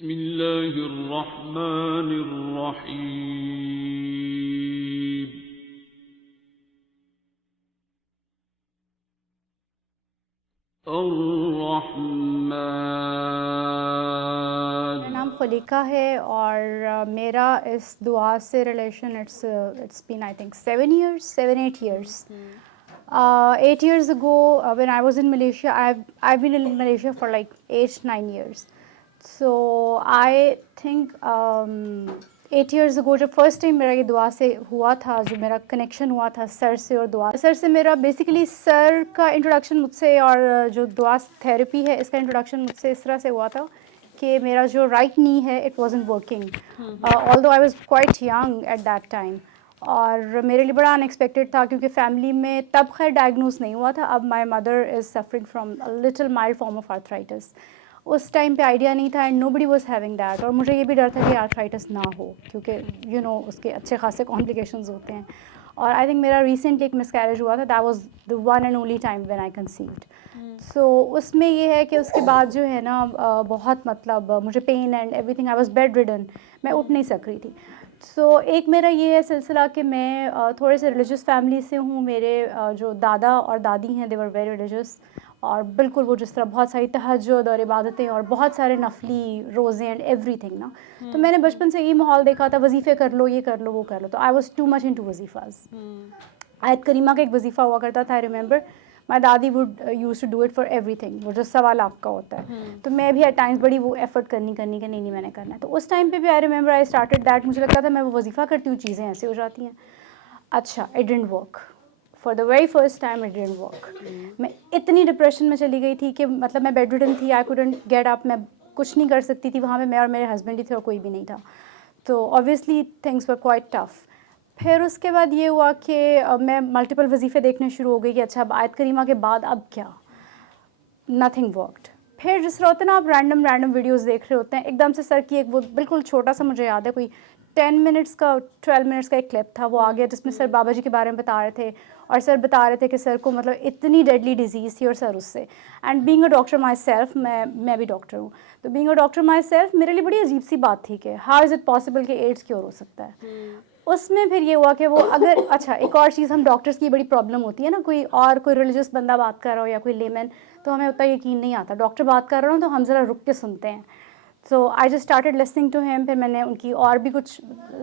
بسم اللہ الرحمن الرحیم. الرحمن. میرا نام خلیقہ ہے اور میرا اس دعا سے relation it's been I think 7 years. 8 years ago when I was in Malaysia, I've been in Malaysia for like 8-9 years. So I think 8 years ago جب فرسٹ ٹائم میرا یہ دعا سے ہوا تھا، جو میرا کنیکشن ہوا تھا سر سے اور دعا سر سے، میرا بیسیکلی سر کا انٹروڈکشن مجھ سے اور جو دعا تھیراپی ہے اس کا انٹروڈکشن مجھ سے اس طرح سے ہوا تھا کہ میرا جو رائٹ نی ہے it wasn't working although I was quite young at that time. اور میرے لیے بڑا ان ایکسپیکٹڈ تھا کیونکہ فیملی میں تب خیر ڈائگنوز نہیں ہوا تھا. اب my mother is suffering from little mild form of arthritis. اس ٹائم پہ آئیڈیا نہیں تھا and nobody was having that. اور مجھے یہ بھی ڈر تھا کہ آرتھرائٹس نہ ہو کیونکہ اس کے اچھے خاصے کمپلیکیشنز ہوتے ہیں. اور آئی تھنک میرا ریسنٹلی ایک مس کیریج ہوا تھا، that was the one and only time when I conceived. So اس میں یہ ہے کہ اس کے بعد جو ہے نا بہت مطلب مجھے pain and everything, I was bedridden, میں اٹھ نہیں سک رہی تھی. سو ایک میرا یہ ہے سلسلہ کہ میں تھوڑے سے ریلیجیس فیملی سے ہوں. میرے جو دادا اور دادی ہیں دے ور ویری ریلیجیس، اور بالکل وہ جس طرح بہت ساری تہجد اور عبادتیں اور بہت سارے نفلی روزے اینڈ ایوری تھنگ نا. تو میں نے بچپن سے یہ ماحول دیکھا تھا، وظیفے کر لو، یہ کر لو، وہ کر لو. تو I was too much into وظیفاز. آیت کریمہ کا ایک وظیفہ ہوا کرتا تھا، آئی ریممبر مائی دادی would use to do it for everything, وہ جو 1.25 لاکھ کا ہوتا ہے. تو میں بھی ایٹ ٹائمس بڑی وہ ایفرٹ کرنی کہ نہیں میں نے کرنا ہے. تو اس ٹائم پہ بھی آئی ریممبر آئی اسٹارٹڈ دیٹ. مجھے لگتا تھا میں وہ وظیفہ کرتی ہوں چیزیں ایسے ہو جاتی ہیں. اچھا it didn't work. For the very first time it didn't work. میں اتنی ڈپریشن میں چلی گئی تھی کہ مطلب میں بیڈ ریڈن تھی، آئی کوڈنٹ گیٹ اپ، میں کچھ نہیں کر سکتی تھی. وہاں پہ میں اور میرے ہسبینڈ ہی تھے اور کوئی بھی نہیں تھا. تو obviously things were quite tough. پھر اس کے بعد یہ ہوا کہ میں ملٹیپل وظیفے دیکھنے شروع ہو گئی کہ اچھا اب آیت کریمہ کے بعد اب کیا. Nothing worked. پھر جس طرح ہوتا ہے نا آپ رینڈم ویڈیوز دیکھ رہے ہوتے ہیں، ایک دم سے سر کی ایک وہ بالکل چھوٹا سا مجھے یاد ہے کوئی 10 منٹس کا 12 منٹس کا ایک کلپ تھا، وہ آ گیا جس میں سر بابا جی کے بارے میں بتا رہے تھے. اور سر بتا رہے تھے کہ سر کو مطلب اتنی ڈیڈلی ڈیزیز تھی اور سر اس سے. And being a doctor my self, میں بھی ڈاکٹر ہوں، تو being a doctor my self میرے لیے بڑی عجیب سی بات تھی کہ ہاؤ از اٹ پاسبل کہ ایڈس کیور ہو سکتا ہے. اس میں پھر یہ ہوا کہ وہ اگر اچھا ایک اور چیز، ہم ڈاکٹرس کی بڑی پرابلم ہوتی ہے نا، کوئی ریلیجیس بندہ بات کر رہا ہو یا کوئی لیمن، تو ہمیں اتنا یقین نہیں آتا. ڈاکٹر بات کر رہا ہوں تو ہم ذرا رک کے سنتے ہیں. So I just started listening to him. پھر میں نے ان کی اور بھی کچھ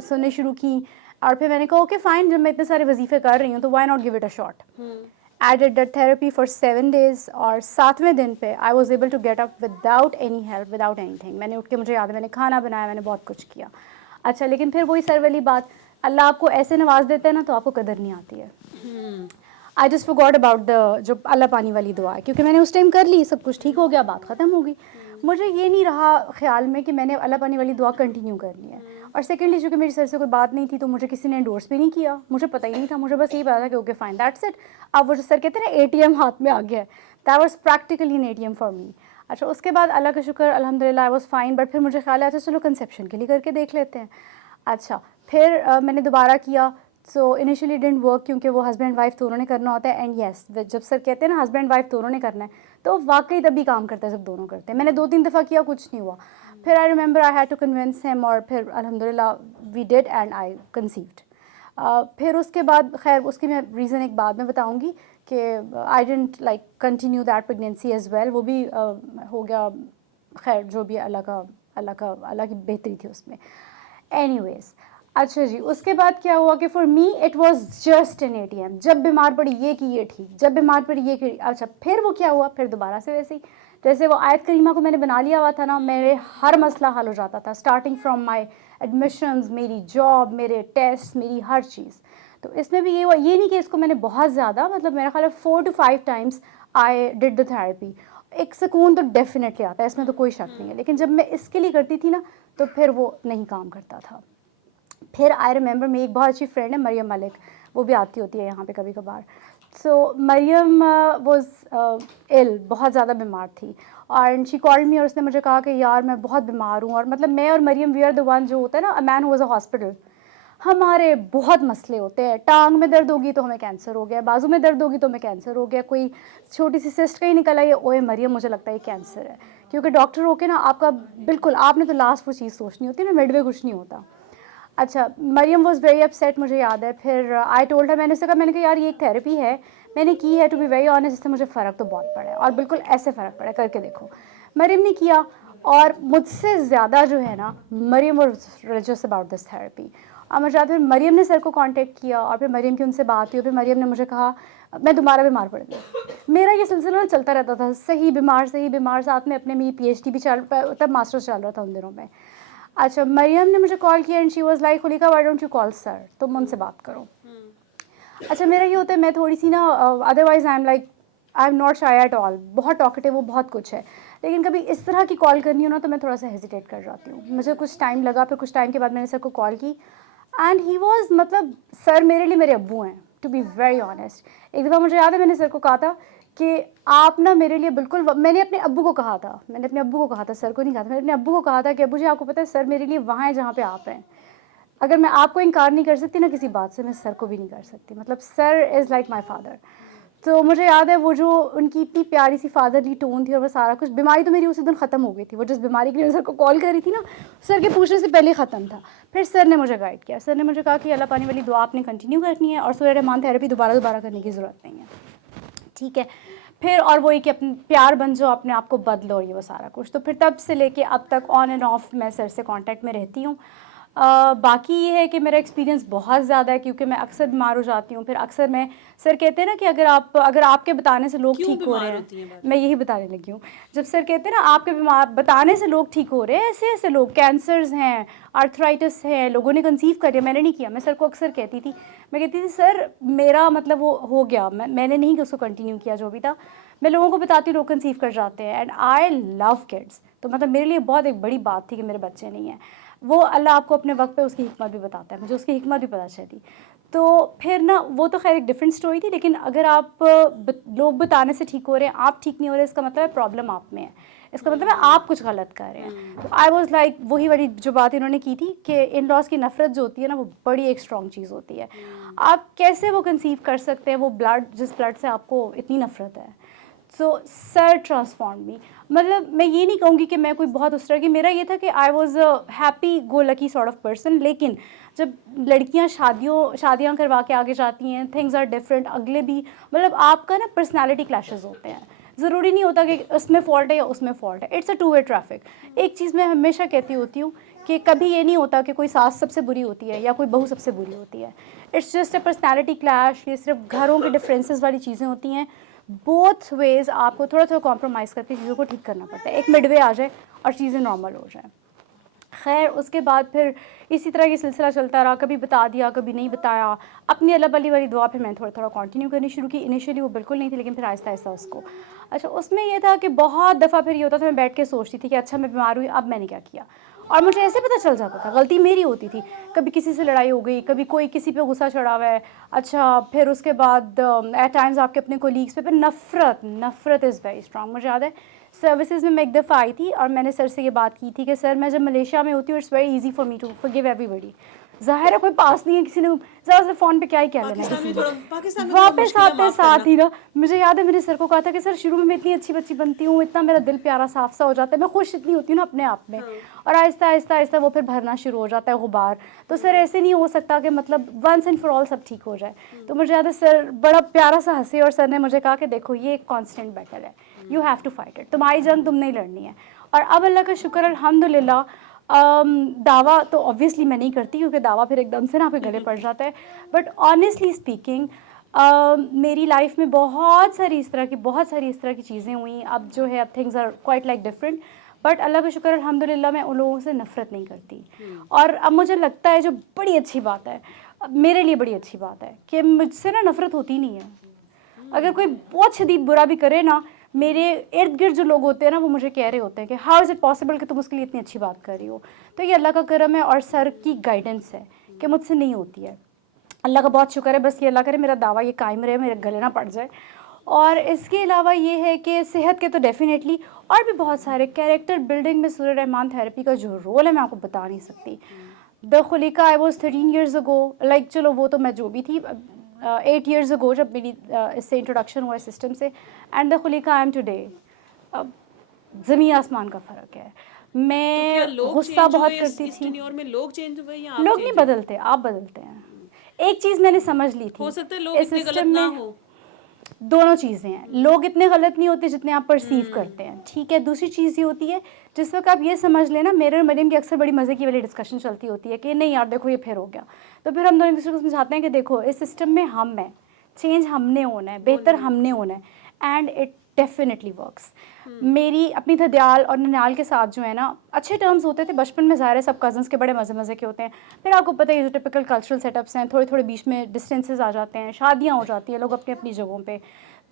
سننے شروع کی اور پھر میں نے کہا اوکے فائن، جب میں اتنے سارے وظیفے کر رہی ہوں تو why not give it a shot. I did that therapy for 7 days اور 7ویں دن پہ I was able to get up without any help, without anything. میں نے اٹھ کے، مجھے یاد ہے میں نے کھانا بنایا، میں نے بہت کچھ کیا. اچھا لیکن پھر وہی سر والی بات، اللہ آپ کو ایسے نواز دیتا ہے نا تو آپ کو قدر نہیں آتی ہے. آئی جسٹ فارگاٹ اباؤٹ دا جو اللہ پانی والی دعا ہے، کیونکہ میں نے اس ٹائم کر لی، سب کچھ ٹھیک ہو گیا، بات ختم ہو گئی. مجھے یہ نہیں رہا خیال میں کہ میں نے اللہ پانی والی دعا کنٹینیو کرنی ہے. اور سیکنڈلی چونکہ میری سر سے کوئی بات نہیں تھی تو مجھے کسی نے انڈورس بھی نہیں کیا، مجھے پتہ ہی نہیں تھا. مجھے بس یہی پتا تھا کہ اوکے فائن دیٹس اٹ. اب وہ جو سر کہتے ہیں نا ATM ہاتھ میں آ گیا ہے، that was practically an ATM for me. اچھا اس کے بعد اللہ کا شکر الحمد للہ آئی واز فائن. بٹ پھر مجھے خیال آیا چلو کنسیپشن کے لیے کر کے دیکھ لیتے ہیں. اچھا پھر میں نے دوبارہ کیا. سو انیشلی ڈنٹ ورک کیونکہ وہ ہسبینڈ وائف دونوں نے کرنا ہوتا ہے. اینڈ یس جب سر کہتے ہیں نا ہسبینڈ وائف دونوں نے کرنا ہے تو واقعی تبھی کام کرتا ہے جب دونوں کرتے ہیں. میں نے 2-3 دفعہ کیا، کچھ نہیں ہوا. پھر I remember I had to convince him اور پھر الحمد للہ we did and I conceived. پھر اس کے بعد خیر اس کی میں ریزن ایک بعد میں بتاؤں گی کہ I didn't like continue that pregnancy as well. وہ بھی ہو گیا خیر، جو بھی اللہ کی بہتری تھی اس میں. اینی ویز اچھا جی اس کے بعد کیا ہوا کہ for me it was just an ATM. جب بیمار پڑی یہ کی یہ ٹھیک، جب بیمار پڑی یہ کی. اچھا پھر وہ کیا ہوا، پھر دوبارہ سے ویسے ہی جیسے وہ آیت کریمہ کو میں نے بنا لیا ہوا تھا نا، میرے ہر مسئلہ حل ہو جاتا تھا اسٹارٹنگ فرام مائی ایڈمیشنز، میری جاب، میرے ٹیسٹ، میری ہر چیز. تو اس میں بھی یہ ہوا، یہ نہیں کہ اس کو میں نے بہت زیادہ مطلب میرا خیال ہے 4 to 5 times I did the therapy. ایک سکون تو ڈیفینیٹلی آتا ہے، اس میں تو کوئی شک نہیں ہے. لیکن جب میں اس کے لیے کرتی تھی نا تو پھر وہ نہیں کام کرتا تھا. پھر آئی ریممبر میری ایک بہت اچھی فرینڈ ہے مریم ملک، وہ بھی آتی ہوتی ہے یہاں پہ کبھی کبھار. سو مریم واز بہت زیادہ بیمار تھی اور شی کالڈ می اور اس نے مجھے کہا کہ یار میں بہت بیمار ہوں. اور مطلب میں اور مریم وی آر دا ون، جو ہوتا ہے نا اے مین ہو واز اے ہاسپٹل. ہمارے بہت مسئلے ہوتے ہیں، ٹانگ میں درد ہوگی تو ہمیں کینسر ہو گیا، بازو میں درد ہوگی تو ہمیں کینسر ہو گیا، کوئی چھوٹی سی سسٹ کہیں نکل آئی ہے، اوے مریم مجھے لگتا ہے یہ کینسر ہے. کیونکہ ڈاکٹر ہو کے نا آپ کا بالکل آپ نے تو لاسٹ وہ چیز سوچنی ہوتی ہے نا, مڈ وے کچھ نہیں ہوتا. اچھا مریم واز ویری اپسیٹ, مجھے یاد ہے. پھر آئی ٹولڈ ہر, میں نے اسے کہا, میں نے کہا یار یہ ایک تھیراپی ہے, میں نے کی ہے, ٹو بی ویری آنیسٹ اس سے مجھے فرق تو بہت پڑا ہے, اور بالکل ایسے فرق پڑا ہے, کر کے دیکھو. مریم نے کیا, اور مجھ سے زیادہ جو ہے نا Maryam was religious about this therapy. اور مجھے یاد ہے مریم نے سر کو کانٹیکٹ کیا, اور پھر مریم کی ان سے بات ہوئی, اور پھر مریم نے مجھے کہا میں دوبارہ بیمار پڑ گئی. میرا یہ سلسلہ چلتا رہتا تھا, صحیح بیمار, ساتھ میں اپنے میری پی ایچ ڈی بھی تب ماسٹرز چل رہا تھا ان دنوں میں. اچھا مریم نے مجھے کال کیا and she was like Khaliqa why don't you call sir, تم ان سے بات کرو. اچھا میرا یہ ہوتا ہے, میں تھوڑی سی نا otherwise I am not shy at all, بہت ٹاکٹیو, وہ بہت کچھ ہے, لیکن کبھی اس طرح کی کال کرنی ہو نا تو میں تھوڑا سا ہیزیٹیٹ کر جاتی ہوں. مجھے کچھ ٹائم لگا, پھر کچھ ٹائم کے بعد میں نے سر کو کال کی, اینڈ ہی واز, مطلب سر میرے لیے میرے ابو ہیں, ٹو بی ویری آنیسٹ. ایک دفعہ مجھے یاد ہے میں نے سر کو کہا تھا کہ آپ نا میرے لیے بالکل, میں نے اپنے ابو کو کہا تھا, سر کو نہیں کہا تھا, میں نے اپنے ابو کو کہا تھا کہ ابو جی آپ کو پتہ ہے سر میرے لیے وہاں ہے جہاں پہ آپ ہیں. اگر میں آپ کو انکار نہیں کر سکتی نا کسی بات سے, میں سر کو بھی نہیں کر سکتی. مطلب سر از لائک مائی فادر. تو مجھے یاد ہے وہ جو ان کی اتنی پیاری سی فادرلی ٹون تھی, اور وہ سارا کچھ, بیماری تو میری اسی دن ختم ہو گئی تھی, وہ جس بیماری کے لیے سر کو کال کر رہی تھی نا, سر کے پوچھنے سے پہلے ختم تھا. پھر سر نے مجھے گائڈ کیا, سر نے مجھے کہا کہ اللہ پانی والی دعا آپ نے کنٹینیو کرنی ہے, اور سورہ رحمان تھیراپی دوبارہ کرنے کی ضرورت نہیں ہے, ٹھیک ہے. پھر اور وہی کہ اپنے پیار بن جاؤ, اپنے آپ کو بدلو, یہ وہ سارا کچھ. تو پھر تب سے لے کے اب تک آن اینڈ آف میں سر سے کانٹیکٹ میں رہتی ہوں. باقی یہ ہے کہ میرا ایکسپیرینس بہت زیادہ ہے, کیونکہ میں اکثر بیمار ہو جاتی ہوں. پھر اکثر میں, سر کہتے ہیں نا کہ اگر آپ کے بتانے سے لوگ ٹھیک ہو رہے ہیں, میں یہی بتانے لگی ہوں, جب سر کہتے ہیں نا آپ کے بتانے سے لوگ ٹھیک ہو رہے ہیں, ایسے ایسے لوگ, کینسرز ہیں, آرتھرائٹس ہے, لوگوں نے کنسیو کر لیا, میں نے نہیں کیا. میں سر کو اکثر کہتی تھی, میں کہتی تھی سر میرا مطلب وہ ہو گیا, میں نے نہیں اس کو کنٹینیو کیا جو بھی تھا. میں لوگوں کو بتاتی ہوں, لوگ کنسیو کر جاتے ہیں, اینڈ آئی لو کڈس. تو مطلب میرے لیے بہت ایک بڑی بات تھی کہ میرے بچے نہیں ہیں. وہ اللہ آپ کو اپنے وقت پہ اس کی حکمت بھی بتاتا ہے, مجھے اس کی حکمت بھی پتہ چلی. تو پھر نا وہ تو خیر ایک ڈفرینٹ اسٹوری تھی, لیکن اگر آپ لوگ بتانے سے ٹھیک ہو رہے ہیں, آپ ٹھیک نہیں ہو رہے, اس کا مطلب ہے پرابلم آپ میں ہے, اس کا مطلب ہے آپ کچھ غلط کر رہے ہیں. تو آئی واز لائک, وہی والی جو بات انہوں نے کی تھی کہ ان لاس کی نفرت جو ہوتی ہے نا, وہ بڑی ایک اسٹرانگ چیز ہوتی ہے. آپ کیسے وہ کنسیو کر سکتے ہیں, وہ بلڈ, جس بلڈ سے آپ کو اتنی نفرت ہے. سو سر ٹرانسفارم می. مطلب میں یہ نہیں کہوں گی کہ میں کوئی بہت اس طرح کی, میرا یہ تھا کہ I was a happy go lucky sort of person. لیکن جب لڑکیاں شادیاں کروا کے آگے جاتی ہیں, تھنگز آر ڈفرینٹ, اگلے بھی مطلب آپ کا نا پرسنالٹی کلیشز ہوتے ہیں. ضروری نہیں ہوتا کہ اس میں فالٹ ہے یا اس میں فالٹ ہے, it's a two way traffic. ایک چیز میں ہمیشہ کہتی ہوتی ہوں کہ کبھی یہ نہیں ہوتا کہ کوئی ساس سب سے بری ہوتی ہے یا کوئی بہو سب سے بری ہوتی ہے. It's just a personality clash, یہ صرف گھروں کے ڈفرینسز والی چیزیں ہوتی ہیں. بوتھ ویز آپ کو تھوڑا کمپرومائز کر کے چیزوں کو ٹھیک کرنا پڑتا ہے, ایک مڈ وے آ جائے اور چیزیں نارمل ہو جائیں. خیر اس کے بعد پھر اسی طرح یہ سلسلہ چلتا رہا, کبھی بتا دیا کبھی نہیں بتایا. اپنی اللہ بلی والی دعا پھر میں نے تھوڑا کنٹینیو کرنی شروع کی. انیشیلی وہ بالکل نہیں تھی, لیکن پھر آہستہ آہستہ اس کو. اچھا اس میں یہ تھا کہ بہت دفعہ پھر یہ ہوتا تھا, میں بیٹھ کے سوچتی تھی کہ اچھا میں بیمار ہوئی, اب میں نے کیا کیا, اور مجھے ایسے پتہ چل جاتا تھا غلطی میری ہوتی تھی. کبھی کسی سے لڑائی ہو گئی, کبھی کوئی کسی پہ غصہ چڑھا ہوا ہے. اچھا پھر اس کے بعد ایٹ ٹائمز آپ کے اپنے کولیگس پہ پھر نفرت از ویری اسٹرانگ. مجھے یاد ہے سروسز میں ایک دفعہ آئی تھی, اور میں نے سر سے یہ بات کی تھی کہ سر میں جب ملیشیا میں ہوتی ہوں, it's very easy for me to forgive ایوری بڈی. ظاہر ہے کوئی پاس نہیں ہے, کسی نے زیادہ سے فون پہ کیا ہی کہہ لینا کسی نے, واپس آتے ساتھ ہی نا. مجھے یاد ہے میں نے سر کو کہا تھا کہ سر شروع میں اتنی اچھی بچی بنتی ہوں, اتنا میرا دل پیارا صاف سا ہو جاتا ہے, میں خوش اتنی ہوتی ہوں نا اپنے آپ میں, اور آہستہ آہستہ وہ پھر بھرنا شروع ہو جاتا ہے غبار. تو سر ایسے نہیں ہو سکتا کہ مطلب ونس اینڈ فار آل سب ٹھیک ہو جائے. تو مجھے یاد ہے سر بڑا پیارا سا ہنسے, اور سر نے مجھے کہا کہ دیکھو یہ ایک کانسٹنٹ بیٹل ہے, you have to fight it, تمہاری جنگ تم نہیں لڑنی ہے. اور اب اللہ کا شکر الحمدللہ, دعویٰ تو اوبویسلی میں نہیں کرتی کیونکہ دعویٰ پھر ایک دم سے نا پہ گلے پڑ جاتا ہے, بٹ آنیسٹلی اسپیکنگ میری لائف میں بہت ساری اس طرح کی چیزیں ہوئیں. اب جو ہے اب things are quite like different, but اللہ کا شکر الحمدللہ میں ان لوگوں سے نفرت نہیں کرتی. اور اب مجھے لگتا ہے جو بڑی اچھی بات ہے, میرے لیے بڑی اچھی بات ہے, کہ مجھ سے نا نفرت ہوتی نہیں ہے. اگر کوئی بہت شدید برا بھی کرے نا, میرے ارد گرد جو لوگ ہوتے ہیں نا وہ مجھے کہہ رہے ہوتے ہیں کہ ہاؤ از اٹ پاسبل کہ تم اس کے لیے اتنی اچھی بات کر رہی ہو. تو یہ اللہ کا کرم ہے اور سر کی گائیڈنس ہے کہ مجھ سے نہیں ہوتی ہے. اللہ کا بہت شکر ہے, بس یہ اللہ کرے میرا دعویٰ یہ قائم رہے, میرے گلے نہ پڑ جائے. اور اس کے علاوہ یہ ہے کہ صحت کے تو ڈیفینیٹلی اور بھی بہت سارے کیریکٹر بلڈنگ میں سورہ رحمان تھیراپی کا جو رول ہے میں آپ کو بتا نہیں سکتی. The Khaliqa I was 13 years ago, like چلو وہ تو میں جو بھی تھی 8 years ago جب میری اس سے انٹروڈکشن ہوا ہے سسٹم سے, and the Khaliqa I am today. زمین آسمان کا فرق ہے. میں غصہ بہت کرتی تھی. میں لوگ چینج ہوئے یا لوگ نہیں بدلتے, آپ بدلتے ہیں. ایک چیز میں نے سمجھ لی تھی, ہو سکتا ہے لوگ اتنے غلط نہ ہو. دونوں چیزیں ہیں, لوگ اتنے غلط نہیں ہوتے جتنے آپ پرسیو کرتے ہیں, ٹھیک ہے. دوسری چیز یہ ہوتی ہے جس وقت آپ یہ سمجھ لیں نا, میرے اور مریم کی اکثر بڑی مزے کی والی ڈسکشن چلتی ہوتی ہے کہ نہیں یار دیکھو یہ پھر ہو گیا, تو پھر ہم دونوں ایک دوسرے کو سمجھاتے ہیں کہ دیکھو اس سسٹم میں ہم ہیں, چینج ہم نے ہونا ہے, بہتر ہم نے ہونا ہے, اینڈ اٹ ڈیفینیٹلی ورکس. میری اپنی دھدیال اور ننیال کے ساتھ جو ہے نا اچھے ٹرمز ہوتے تھے بچپن میں, ظاہر ہے سب کزنس کے بڑے مزے مزے کے ہوتے ہیں. پھر آپ کو پتہ ہے جو ٹپکل کلچرل سیٹ اپس ہیں, تھوڑے تھوڑے بیچ میں ڈسٹینسز آ جاتے ہیں, شادیاں ہو جاتی ہیں, لوگ اپنی اپنی جگہوں پہ.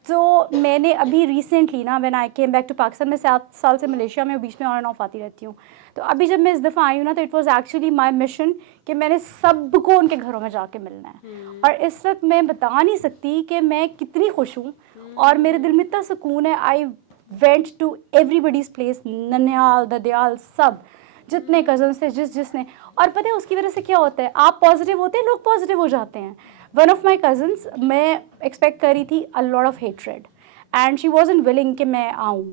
تو میں نے ابھی ریسنٹلی نا when I came back to Pakistan, میں 7 سال سے ملیشیا میں بیچ میں آن اینڈ آف آتی رہتی ہوں, تو ابھی جب میں اس دفعہ آئی ہوں نا تو it was actually my mission کہ میں نے سب کو ان کے گھروں میں جا کے ملنا ہے. اور اس وقت میں بتا نہیں سکتی کہ میں کتنی خوش ہوں اور میرے دل میں اتنا سکون ہے. آئی وینٹ ٹو ایوری بڈیز پلیس, ننیال, ددیال, سب جتنے کزنس تھے, جس نے. اور پتہ ہے اس کی وجہ سے کیا ہوتا ہے, آپ پازیٹیو ہوتے ہیں, لوگ پازیٹیو ہو جاتے ہیں. ون آف مائی کزنس, میں ایکسپیکٹ کر رہی تھی a lot of hatred and she wasn't willing کہ میں آؤں,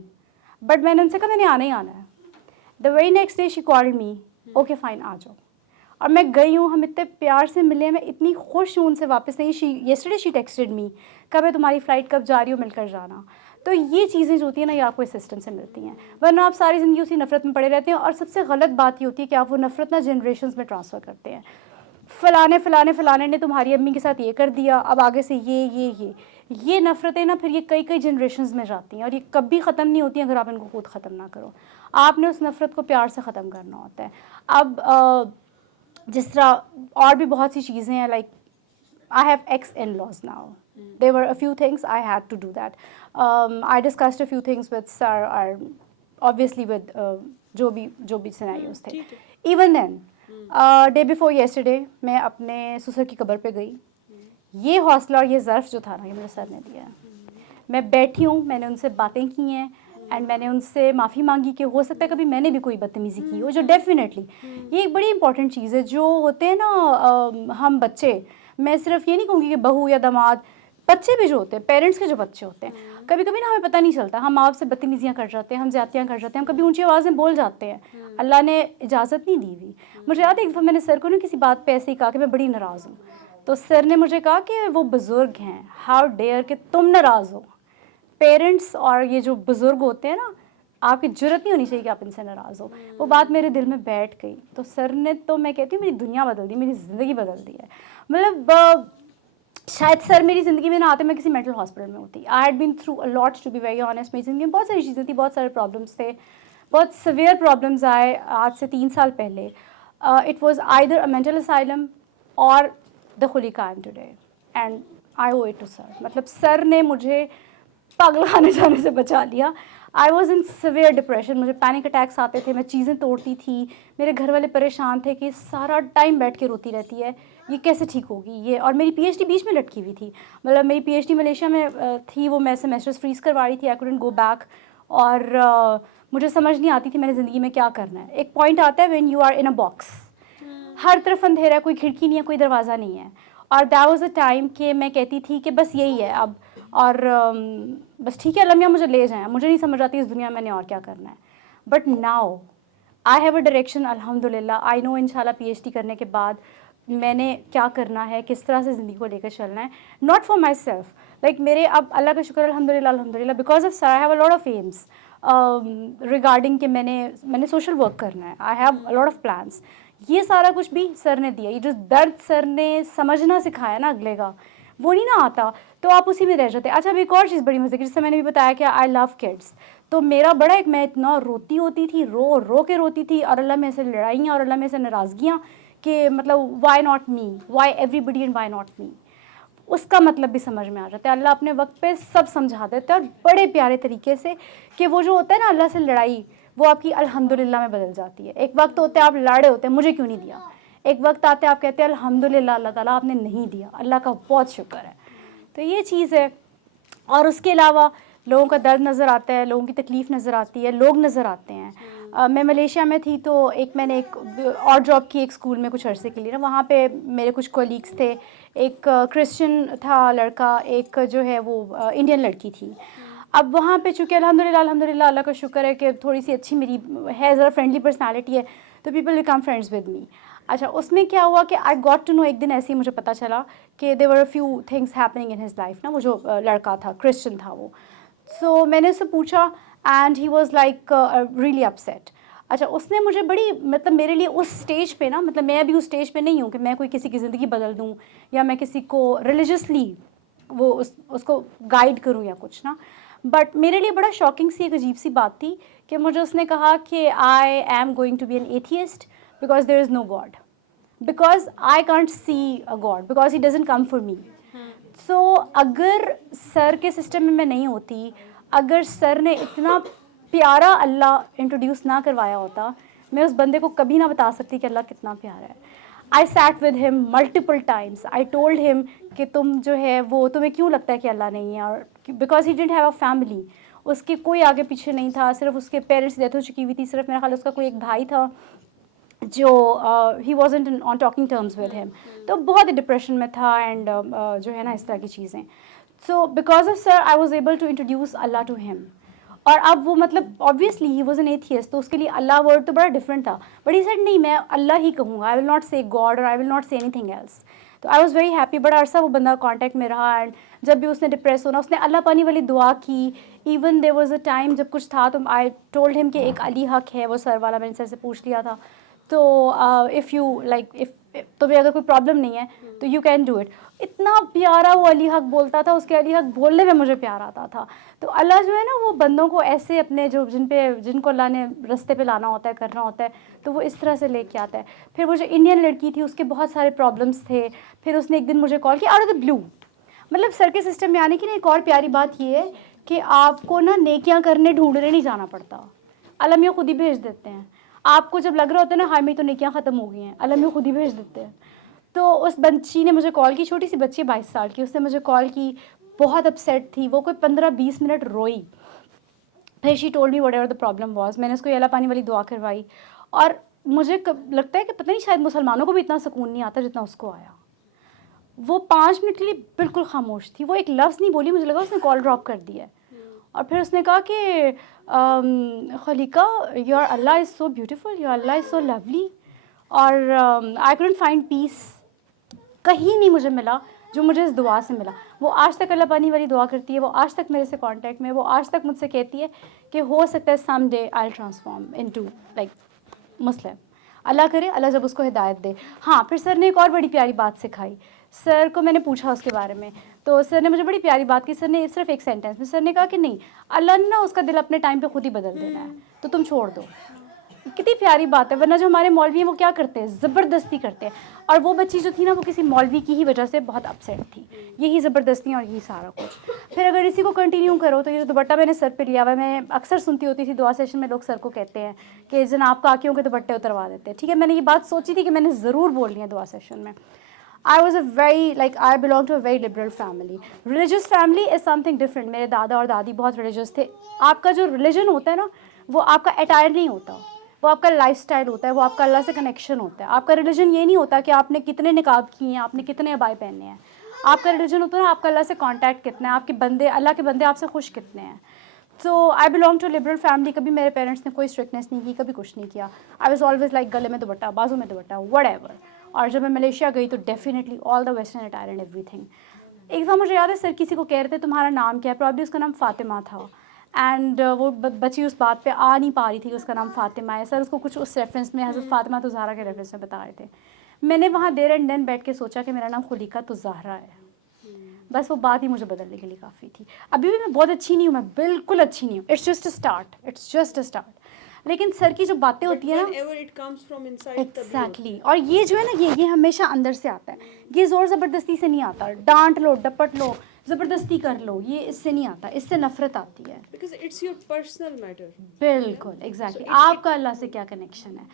بٹ میں نے ان سے کہا میں نے آنا ہی آنا ہے. the very next day she called me, okay fine آ جاؤ. اور میں گئی ہوں, ہم اتنے پیار سے ملے, میں اتنی خوش ہوں ان سے واپس نہیں. yesterday she texted me کب ہے تمہاری فلائٹ, کب جا رہی ہو, مل کر جانا. تو یہ چیزیں جو ہوتی ہیں نا یہ آپ کو اس سسٹم سے ملتی ہیں, ورنہ آپ ساری زندگی اسی نفرت میں پڑے رہتے ہیں. اور سب سے غلط بات یہ ہوتی ہے کہ آپ وہ نفرت نا جنریشنز میں ٹرانسفر کرتے ہیں. فلانے نے تمہاری امی کے ساتھ یہ کر دیا, اب آگے سے یہ نفرتیں نا پھر یہ کئی جنریشنز میں جاتی ہیں, اور یہ کبھی ختم نہیں ہوتی ہیں اگر آپ ان کو خود ختم نہ کرو. آپ نے اس نفرت کو پیار سے ختم کرنا ہوتا ہے. اب جس طرح اور بھی بہت سی چیزیں ہیں, like I have ex-in-laws now. There were a few things I had to do that. I discussed a few things with sir, or obviously with جو بھی scenarios تھے. Even then, day before yesterday, میں اپنے سسر کی قبر پہ گئی. یہ حوصلہ اور یہ ظرف جو تھا نا یہ میرے سر نے دیا ہے. میں بیٹھی ہوں, میں نے ان سے باتیں کی ہیں, اینڈ میں نے ان سے معافی مانگی کہ ہو سکتا ہے کبھی میں نے بھی کوئی بدتمیزی کی ہو, جو ڈیفینیٹلی یہ ایک بڑی امپورٹنٹ چیز ہے. جو ہوتے ہیں نا ہم بچے, میں صرف یہ نہیں کہوں گی کہ بہو یا داماد, بچے بھی جو ہوتے ہیں, پیرنٹس کے جو بچے ہوتے ہیں, کبھی کبھی نا ہمیں پتہ نہیں چلتا, ہم آپ سے بدتمیزیاں کر جاتے ہیں, ہم زیادتیاں کر جاتے ہیں, ہم کبھی اونچی آوازیں بول جاتے ہیں, اللہ نے اجازت نہیں دی ہوئی. مجھے یاد ہے ایک دفعہ میں نے سر کو نا کسی بات پہ ایسے ہی کہا کہ میں بڑی ناراض ہوں, تو سر نے مجھے کہا کہ وہ بزرگ ہیں, ہاؤ ڈیئر کہ تم ناراض ہو. پیرنٹس اور یہ جو بزرگ ہوتے ہیں نا, آپ کی جرت نہیں ہونی چاہیے کہ آپ ان سے ناراض ہو. وہ بات میرے دل میں بیٹھ گئی. تو سر نے تو میں کہتی ہوں میری دنیا بدل دی, میری زندگی بدل دی ہے. مطلب شاید سر میری زندگی میں نہ آتے میں کسی مینٹل ہاسپٹل میں ہوتی. I had been through a lot to be very honest. میری زندگی میں بہت ساری چیزیں تھیں, بہت سارے پرابلمس تھے, بہت سیویئر پرابلمس آئے آج سے 3 سال پہلے. It was either a mental asylum اور the Khaliqa today, and I owe it to sir. مطلب سر نے مجھے پاگل خانے جانے سے بچا لیا. I was in severe depression, مجھے پینک اٹیکس آتے تھے, میں چیزیں توڑتی تھی, میرے گھر والے پریشان تھے کہ سارا ٹائم بیٹھ کے روتی رہتی ہے, یہ کیسے ٹھیک ہوگی یہ. اور میری پی ایچ ڈی بیچ میں لٹکی ہوئی تھی, مطلب میری پی ایچ ڈی ملیشیا میں تھی, وہ میں سیمیسٹرز فریز کروا رہی تھی, آئی کوڈنٹ گو بیک, اور مجھے سمجھ نہیں آتی تھی میں نے زندگی میں کیا کرنا ہے. ایک پوائنٹ آتا ہے when you are in a box, ہر طرف اندھیرا ہے, کوئی کھڑکی نہیں ہے, کوئی دروازہ نہیں ہے. اور دیٹ واز اے ٹائم کہ میں کہتی تھی کہ بس یہی ہے اب, اور بس ٹھیک ہے اللہ میاں مجھے لے جائیں, مجھے نہیں سمجھ آتی اس دنیا میں نے اور کیا کرنا ہے. But now I have a direction, الحمد للہ. آئی نو ان شاء اللہ پی ایچ ڈی کرنے کے بعد میں نے کیا کرنا ہے, کس طرح سے زندگی کو لے کر چلنا ہے. Not for myself, like میرے اب اللہ کا شکر الحمد للہ because of sir I have a lot of aims regarding کہ میں نے سوشل ورک کرنا ہے, I have a lot of plans. یہ سارا کچھ بھی سر نے دیا. یہ جو درد سر نے سمجھنا سکھایا نا اگلے کا, وہ نہیں نہ آتا تو آپ اسی میں رہ جاتے. اچھا اب ایک اور چیز بڑی مزے کی, جس سے میں نے بھی بتایا کہ آئی لو کڈس. تو میرا بڑا ایک, میں اتنا روتی ہوتی تھی, رو کے روتی تھی, اور اللہ میں سے لڑائیاں اور اللہ میں سے ناراضگیاں کہ مطلب why not me, why everybody and why not me. اس کا مطلب بھی سمجھ میں آ جاتا ہے. اللہ اپنے وقت پہ سب سمجھا دیتا ہے, اور بڑے پیارے طریقے سے, کہ وہ جو ہوتا ہے نا اللہ سے لڑائی, وہ آپ کی الحمدللہ میں بدل جاتی ہے. ایک وقت ہوتا ہے آپ لڑے ہوتے ہیں مجھے کیوں نہیں دیا, ایک وقت آتے آپ کہتے ہیں الحمدللہ اللہ تعالیٰ آپ نے نہیں دیا, اللہ کا بہت شکر ہے. تو یہ چیز ہے. اور اس کے علاوہ لوگوں کا درد نظر آتا ہے, لوگوں کی تکلیف نظر آتی ہے, لوگ نظر آتے ہیں. میں ملیشیا میں تھی تو میں نے ایک اور جاب کی ایک اسکول میں کچھ عرصے کے لیے نا, وہاں پہ میرے کچھ کولیگس تھے. ایک کرسچن تھا لڑکا, ایک جو ہے وہ انڈین لڑکی تھی. اب وہاں پہ چونکہ الحمدللہ اللہ کا شکر ہے کہ تھوڑی سی اچھی میری ہے, ذرا فرینڈلی پرسنالٹی ہے, تو people become friends with me. اچھا اس میں کیا ہوا کہ آئی گاٹ ٹو نو, ایک دن ایسے ہی مجھے پتہ چلا کہ there were a few things happening in his life نا. وہ جو لڑکا تھا کرسچن تھا وہ, سو میں نے اس سے پوچھا and he was like really upset. اچھا اس نے مجھے بڑی مطلب میرے لیے اس اسٹیج پہ نا, مطلب میں ابھی اس اسٹیج پہ نہیں ہوں کہ میں کوئی کسی کی زندگی بدل دوں یا میں کسی کو ریلیجسلی وہ اس کو گائیڈ کروں یا کچھ نا, بٹ میرے لیے بڑا شاکنگ سی ایک عجیب سی بات تھی کہ مجھے اس نے کہا کہ I am going to be an atheist because there is no God, because I can't see a God, because he doesn't come for me. So اگر سر کے سسٹم میں نہیں ہوتی, اگر سر نے اتنا پیارا اللہ انٹروڈیوس نہ کروایا ہوتا, میں اس بندے کو کبھی نہ بتا سکتی کہ اللہ کتنا پیارا ہے. I sat with him multiple times, I told him کہ تم جو ہے وہ تمہیں کیوں لگتا ہے کہ اللہ نہیں ہے, اور because he didn't have a family, اس کے کوئی آگے پیچھے نہیں تھا, صرف اس کے پیرنٹس ڈیتھ ہو چکی ہوئی تھی, صرف میرا خیال اس کا کوئی ایک بھائی تھا جو he wasn't on talking terms with him, تو بہت ہی ڈپریشن میں تھا اینڈ جو ہے نا اس طرح کی چیزیں. So because of sir I was able to introduce Allah to him. اور اب وہ مطلب obviously he was an atheist, تو اس کے لیے اللہ ورڈ تو بڑا ڈفرینٹ تھا, بٹ ہی سیڈ نہیں میں اللہ ہی کہوں گا, آئی ول ناٹ سے گاڈ اور آئی ول ناٹ سے اینی تھنگ ایلس. تو آئی واز ویری ہیپی, بڑا عرصہ وہ بندہ کانٹیکٹ میں رہا, اینڈ جب بھی اس نے ڈپریس ہونا اس نے اللہ پانی والی دعا کی. Even there was a time جب کچھ تھا تو آئی ٹولڈ ہم کہ ایک علی حق ہے وہ سر والا, میں نے سر سے پوچھ لیا تھا, تو اف یو لائک اف تمہیں اگر کوئی پرابلم نہیں ہے تو یو کین ڈو اٹ. اتنا پیارا وہ علی حق بولتا تھا, اس کے علی حق بولنے میں مجھے پیار آتا تھا. تو اللہ جو ہے نا وہ بندوں کو ایسے اپنے جو جن کو اللہ نے رستے پہ لانا ہوتا ہے, کرنا ہوتا ہے, تو وہ اس طرح سے لے کے آتا ہے. پھر وہ جو انڈین لڑکی تھی اس کے بہت سارے پرابلمس تھے, پھر اس نے ایک دن مجھے کال کیا آؤٹ آف دا بلو. مطلب سر کے سسٹم میں آنے کی نا ایک اور پیاری بات یہ ہے کہ آپ کو نا نیکیاں کرنے ڈھونڈنے نہیں جانا پڑتا, اللہ میاں خود ہی بھیج دیتے ہیں. آپ کو جب لگ رہا ہوتا ہے نا ہاں میری تو نیکیاں ختم ہو گئی ہیں, اللہ میاں خود ہی بھیج دیتے ہیں. تو اس بچی نے مجھے کال کی, چھوٹی سی بچی 22 سال کی, اس نے مجھے کال کی, بہت اپسیٹ تھی وہ, کوئی 15-20 منٹ روئی. پھر she told me what ever the problem was. میں نے اس کو اللہ پانی والی دعا کروائی, اور مجھے لگتا ہے کہ پتہ نہیں شاید مسلمانوں کو بھی اتنا سکون نہیں آتا جتنا اس کو آیا. وہ 5 منٹ کے لیے بالکل خاموش تھی, وہ ایک لفظ نہیں بولی, مجھے لگا اس نے کال ڈراپ کر دی ہے. اور پھر اس نے کہا کہ Khaliqa your Allah is so beautiful, your Allah is so lovely, اور آئی کوڈنٹ فائنڈ پیس, کہیں نہیں مجھے ملا جو مجھے اس دعا سے ملا. وہ آج تک اللہ پانی والی دعا کرتی ہے, وہ آج تک میرے سے کانٹیکٹ میں, وہ آج تک مجھ سے کہتی ہے کہ ہو سکتا ہے some day I will transform into like Muslim. اللہ کرے, اللہ جب اس کو ہدایت دے. ہاں پھر سر نے ایک اور بڑی پیاری بات سکھائی. سر کو میں نے پوچھا اس کے بارے میں, تو سر نے مجھے بڑی پیاری بات کی. سر نے صرف ایک سینٹینس میں سر نے کہا کہ نہیں, اللہ نے نا اس کا دل اپنے ٹائم پہ خود ہی بدل دینا ہے, تو تم چھوڑ دو. کتنی پیاری بات ہے, ورنہ جو ہمارے مولوی ہیں وہ کیا کرتے ہیں, زبردستی کرتے ہیں. اور وہ بچی جو تھی نا وہ کسی مولوی کی ہی وجہ سے بہت اپسیٹ تھی, یہی زبردستی اور یہی سارا کچھ. پھر اگر اسی کو کنٹینیو کرو تو یہ جو دوپٹہ میں نے سر پہ لیا ہوا ہے, میں اکثر سنتی ہوتی تھی دعا سیشن میں لوگ سر کو کہتے ہیں کہ جناب کاکیوں کے دوپٹے اتروا دیتے ہیں. ٹھیک ہے, میں نے یہ بات سوچی تھی کہ میں نے ضرور بولنی ہے دعا سیشن میں. I was a very I belong to a very liberal family. Religious family is something different. میرے دادا اور دادی بہت ریلیجیس تھے. آپ کا جو ریلیجن ہوتا ہے نا وہ آپ کا اٹائر نہیں ہوتا, وہ آپ کا لائف اسٹائل ہوتا ہے, وہ آپ کا اللہ سے کنیکشن ہوتا ہے. آپ کا ریلیجن یہ نہیں ہوتا کہ آپ نے کتنے نقاب کیے ہیں, آپ نے کتنے عبائے پہنے ہیں. آپ کا ریلیجن ہوتا ہے نا آپ کا اللہ سے کانٹیکٹ کتنا ہے, آپ کے بندے, اللہ کے بندے آپ سے خوش کتنے ہیں. So I belong to liberal family. کبھی میرے پیرنٹس نے کوئی اسٹرکٹنیس نہیں کی, کبھی کچھ نہیں کیا. آئی واز آلویز لائک گلے میں دوپٹہ, بازو میں دوپٹہ, وٹ ایور. اور جب میں ملیشیا گئی تو definitely all the western attire and every thing. ایک دفعہ مجھے یاد ہے سر کسی کو کہہ رہے تھے تمہارا نام کیا ہے, پرابلی اس کا نام فاطمہ تھا, اینڈ وہ بچی اس بات پہ آ نہیں پا رہی تھی کہ اس کا نام فاطمہ ہے. سر اس کو کچھ اس ریفرنس میں حضرت فاطمہ تو زہرا کے ریفرنس میں بتا رہے تھے. میں نے وہاں دیر اینڈ دین بیٹھ کے سوچا کہ میرا نام خلیقہ تو زہرا ہے. بس وہ بات ہی مجھے بدلنے کے لیے کافی تھی. ابھی بھی میں بہت اچھی نہیں ہوں, میں بالکل اچھی نہیں ہوں. It's just a start, it's just a start. لیکن سر کی جو باتیں ہوتی ہیں نا ایگزیکٹلی, اور یہ جو ہے نا یہ ہمیشہ اندر سے آتا ہے. یہ زور زبردستی سے نہیں آتا, ڈانٹ لو, ڈپٹ لو, زبردستی کر لو, یہ اس سے نہیں آتا, اس سے نفرت آتی ہے. because it's your personal matter. بالکل ایگزیکٹلی, آپ کا اللہ سے کیا کنیکشن ہے.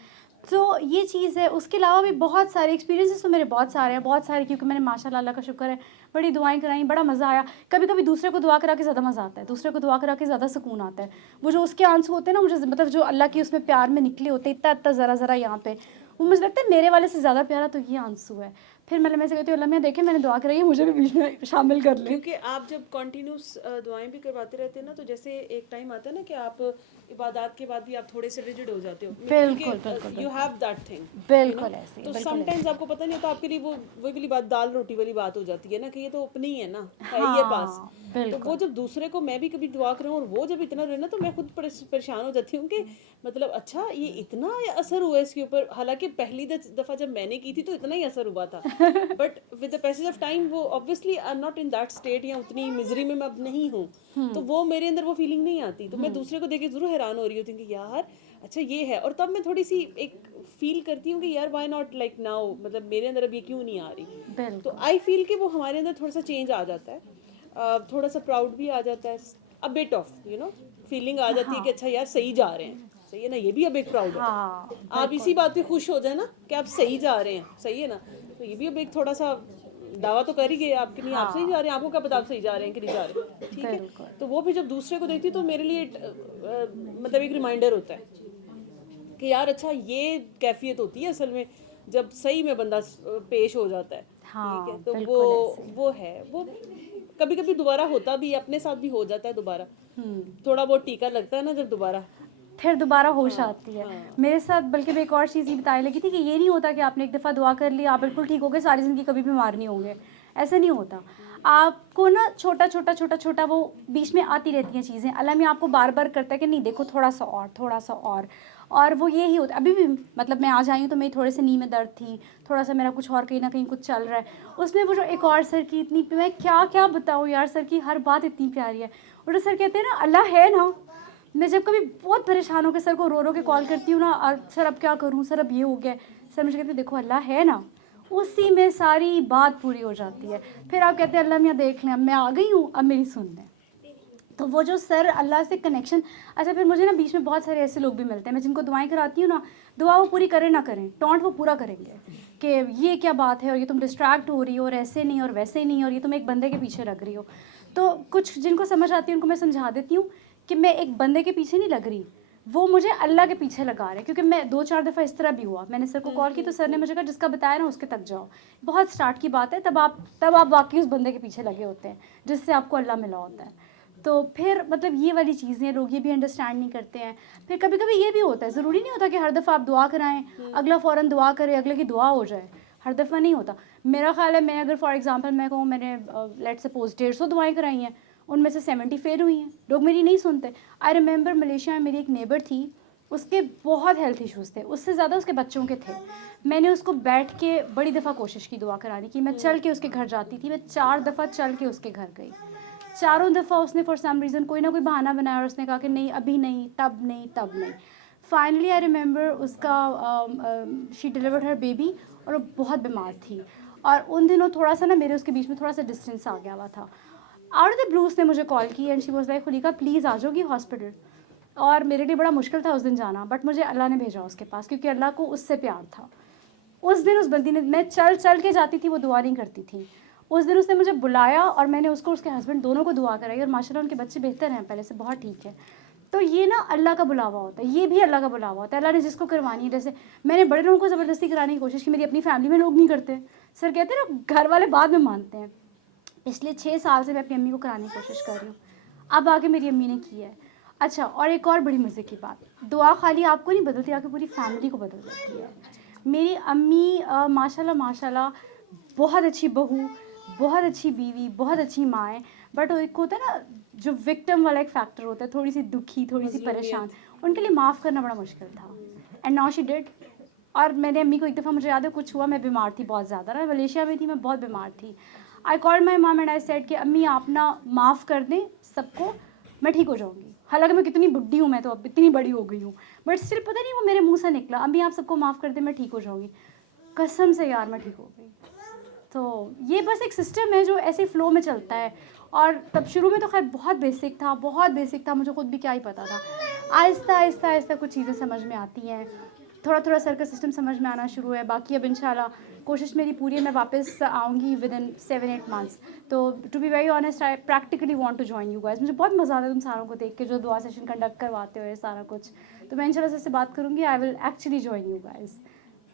تو یہ چیز ہے. اس کے علاوہ بھی بہت سارے ایکسپیرینسز تو میرے بہت سارے ہیں, بہت سارے, کیونکہ میں نے ماشاء اللہ اللہ کا شکر ہے بڑی دعائیں کرائیں, بڑا مزہ آیا. کبھی کبھی دوسرے کو دعا کرا کے زیادہ مزہ آتا ہے, دوسرے کو دعا کرا کے زیادہ سکون آتا ہے. وہ جو اس کے آنسو ہوتے ہیں نا, مجھے مطلب جو اللہ کی اس میں پیار میں نکلے ہوتے ہیں اتنا ذرا ذرا یہاں پہ, وہ مجھے لگتا ہے میرے والے سے زیادہ پیارا تو یہ آنسو ہے. پھر میں سے کہتی ہوں اللہ میاں دیکھیں میں نے دعا کرائی ہے, مجھے بھی بیچ میں شامل کر لیں. کیونکہ آپ جب کنٹینیوس دعائیں بھی کرواتے رہتے ہیں نا, تو جیسے ایک ٹائم آتا ہے نا کہ آپ عبادات کے بعد بھی آپ تھوڑے سے ریجڈ ہو جاتے ہو, کیونکہ یو ہیو دیٹ تھنگ, بالکل ایسے تو سم ٹائمز آپ کو پتہ نہیں ہوتا, آپ کے لیے وہ والی بات دال روٹی والی بات ہو جاتی ہے نا کہ یہ تو اپنی ہی ہے نا, ہے یہ پاس. تو وہ جب دوسرے کو میں بھی کبھی دعا کروں اور وہ جب اتنا رہے نا, تو میں خود پریشان ہو جاتی ہوں کہ مطلب اچھا یہ اتنا اثر ہوا اس کے اوپر, حالانکہ پہلی دفعہ جب میں نے کی تھی تو اتنا ہی اثر ہوا تھا, but with the passage of time وہ obviously I'm not in that state, یا اتنی مزری میں اب نہیں ہوں, تو وہ میرے اندر وہ فیلنگ نہیں آتی. تو میں دوسرے کو دیکھ کے ضرور حیران ہو رہی ہوتی ہوں کہ یار اچھا یہ ہے, اور تب میں تھوڑی سی ایک فیل کرتی ہوں کہ یار وائی ناٹ لائک ناؤ, مطلب میرے اندر اب یہ کیوں نہیں آ رہی. تو آئی فیل کہ وہ ہمارے اندر تھوڑا سا چینج آ جاتا ہے, تھوڑا سا پراؤڈ بھی آ جاتا ہے, ا بٹ آف فیلنگ آ جاتی ہے کہ اچھا یار صحیح جا رہے ہیں, صحیح ہے نا, یہ بھی اب ایک پراؤڈ ہے. آپ اسی بات پہ خوش ہو جائیں نا کہ آپ صحیح جا رہے ہیں, صحیح ہے نا, تو یہ بھی اب ایک تھوڑا سا دعویٰ تو کر ہی گئے آپ کہ نہیں آپ صحیح جا رہے ہیں, آپ کو کیا پتا آپ صحیح جا رہے ہیں کہ نہیں جا رہے, ٹھیک ہے. تو وہ بھی جب دوسرے کو دیکھتی تو میرے لیے مطلب ایک ریمائنڈر ہوتا ہے کہ یار اچھا یہ کیفیت ہوتی ہے اصل میں جب صحیح میں بندہ پیش ہو جاتا ہے, ٹھیک ہے. تو وہ ہے, وہ کبھی کبھی دوبارہ ہوتا بھی, اپنے ساتھ بھی ہو جاتا ہے دوبارہ, تھوڑا بہت ٹیکا لگتا ہے نا جب دوبارہ, پھر دوبارہ ہوش آتی ہے. میرے ساتھ بلکہ میں ایک اور چیز یہ بتانے لگی تھی کہ یہ نہیں ہوتا کہ آپ نے ایک دفعہ دعا کر لی آپ بالکل ٹھیک ہو گئے, ساری زندگی کبھی بیمار نہیں ہوں گے, ایسا نہیں ہوتا. آپ کو نا چھوٹا چھوٹا وہ بیچ میں آتی رہتی ہیں چیزیں, اللہ میں آپ کو بار بار کرتا ہے کہ نہیں دیکھو تھوڑا سا اور وہ یہی ہوتا ہے. ابھی بھی مطلب میں آج آئی ہوں تو میری تھوڑے سے نی میں درد تھی, تھوڑا سا میرا کچھ اور کہیں نہ کہیں کچھ چل رہا ہے, اس میں وہ جو ایک اور سر کی اتنی, میں کیا بتاؤں یار, سر کی ہر بات اتنی پیاری ہے. اور جو سر کہتے ہیں نا اللہ ہے نا, میں جب کبھی بہت پریشان ہو کے سر کو رو کے کال کرتی ہوں نا, اور سر اب کیا کروں, سر اب یہ ہو گیا, سر مجھے کہتے ہیں دیکھو اللہ ہے نا, اسی میں ساری بات پوری ہو جاتی ہے. پھر آپ کہتے ہیں اللہ میاں دیکھ لیں اب میں آ گئی ہوں, اب میری سن لیں. تو وہ جو سر اللہ سے کنیکشن. اچھا پھر مجھے نا بیچ میں بہت سارے ایسے لوگ بھی ملتے ہیں, میں جن کو دعائیں کراتی ہوں نا, دعا وہ پوری کریں نہ کریں, ٹونٹ وہ پورا کریں گے کہ یہ کیا بات ہے, اور یہ تم ڈسٹریکٹ ہو رہی ہو, اور ایسے نہیں اور ویسے نہیں, اور یہ تم ایک بندے کے پیچھے لگ رہی ہو. تو کچھ جن کو سمجھ آتی ہے ان کو میں سمجھا دیتی ہوں کہ میں ایک بندے کے پیچھے نہیں لگ رہی, وہ مجھے اللہ کے پیچھے لگا رہے ہیں. کیونکہ میں 2-4 دفعہ اس طرح بھی ہوا, میں نے سر کو کال کی تو سر نے مجھے کہا جس کا بتایا نا اس کے تک جاؤ, بہت اسٹارٹ کی بات ہے, تب آپ واقعی اس بندے کے پیچھے لگے ہوتے ہیں جس سے آپ کو اللہ ملا ہوتا ہے. تو پھر مطلب یہ والی چیزیں لوگ یہ بھی انڈرسٹینڈ نہیں کرتے ہیں. پھر کبھی کبھی یہ بھی ہوتا ہے, ضروری نہیں ہوتا کہ ہر دفعہ آپ دعا کرائیں اگلا فوراً دعا کرے, اگلے کی دعا ہو جائے, ہر دفعہ نہیں ہوتا. میرا خیال ہے میں اگر فار ایگزامپل میں کہوں میں نے لیٹ سپوز 150 دعائیں کرائی ہیں, ان میں سے 70 فیل ہوئی ہیں, لوگ میری نہیں سنتے. آئی ریممبر ملیشیا میں میری ایک نیبر تھی, اس کے بہت ہیلتھ ایشوز تھے, اس سے زیادہ اس کے بچوں کے تھے. میں نے اس کو بیٹھ کے بڑی دفعہ کوشش کی دعا کرانے کی, میں چل کے اس کے گھر جاتی تھی, میں 4 دفعہ چل کے اس کے گھر گئی. چاروں دفعہ اس نے فار سم ریزن کوئی نہ کوئی بہانہ بنایا, اور اس نے کہا کہ نہیں ابھی نہیں, تب نہیں. فائنلی آئی ریممبر اس کا شی ڈیلیورڈ ہر بیبی, اور وہ بہت بیمار تھی, اور ان دنوں تھوڑا سا نا میرے اس کے بیچ میں تھوڑا سا ڈسٹینس آ گیا ہوا تھا. آؤٹ آف دا بلو اس نے مجھے کال کی and she was like Khaliqa please آ جاؤ گی ہاسپٹل. اور میرے لیے بڑا مشکل تھا اس دن جانا, بٹ مجھے اللہ نے بھیجا اس کے پاس, کیونکہ اللہ کو اس سے پیار تھا. اس دن اس بندی نے, میں چل کے جاتی تھی, وہ دعا نہیں کرتی تھی. اس دن اس نے مجھے بلایا, اور میں نے اس کو اس کے ہسبینڈ دونوں کو دعا کرائی, اور ماشاء اللہ ان کے بچے بہتر ہیں پہلے سے, بہت ٹھیک ہے. تو یہ نا اللہ کا بلاوا ہوتا ہے, یہ بھی اللہ کا بلاوا ہوتا ہے. اللہ نے جس کو کروانی ہے, جیسے میں نے بڑے لوگوں کو زبردستی کرانے کی کوشش کی, میری اپنی فیملی میں لوگ نہیں کرتے. سر کہتے ہیں نا گھر والے بعد میں مانتے ہیں. پچھلے 6 سال سے میں اپنی امی کو کرانے کی کوشش کر رہی ہوں, اب آگے میری امی نے کی ہے. اچھا, اور ایک اور بڑی مزے کی بات, دعا خالی آپ کو نہیں بدلتی, آپ کی پوری فیملی کو بدل دیتی ہے. میری امی ماشاء اللہ بہت اچھی بہو, بہت اچھی بیوی, بہت اچھی ماں ہے, بٹ ایک ہوتا ہے نا جو وکٹم والا ایک فیکٹر ہوتا ہے, تھوڑی سی دکھی, تھوڑی سی پریشان, ان کے لیے معاف کرنا بڑا مشکل تھا. And now she did. اور میں نے امی کو ایک دفعہ, مجھے یاد ہے کچھ ہوا, میں بیمار تھی بہت زیادہ, نا ملیشیا میں تھی, میں بہت بیمار تھی. I called my mom and I said کہ امی آپ نا معاف کر دیں سب کو, میں ٹھیک ہو جاؤں گی. حالانکہ میں کتنی بڈھی ہوں, میں تو اب اتنی بڑی ہو گئی ہوں, بٹ اسٹل پتہ نہیں وہ میرے منہ سے نکلا, امی آپ سب کو معاف کر دیں میں ٹھیک ہو جاؤں گی. قسم سے یار میں ٹھیک ہو گئی. تو یہ بس ایک سسٹم ہے جو ایسے فلو میں چلتا ہے. اور تب شروع میں تو خیر بہت بیسک تھا, مجھے خود بھی کیا ہی پتہ تھا. آہستہ کچھ چیزیں سمجھ میں آتی ہیں, تھوڑا سر کا سسٹم سمجھ میں آنا شروع ہے. باقی اب انشاءاللہ کوشش میری پوری ہے, میں واپس آؤں گی ود ان 7-8 months. تو to be very honest I practically want to join you guys. مجھے بہت مزہ آتا ہے تم ساروں کو دیکھ کے, جو دعا سیشن کنڈکٹ کرواتے ہو سارا کچھ. تو میں انشاءاللہ سے بات کروں گی, I will actually join you guys.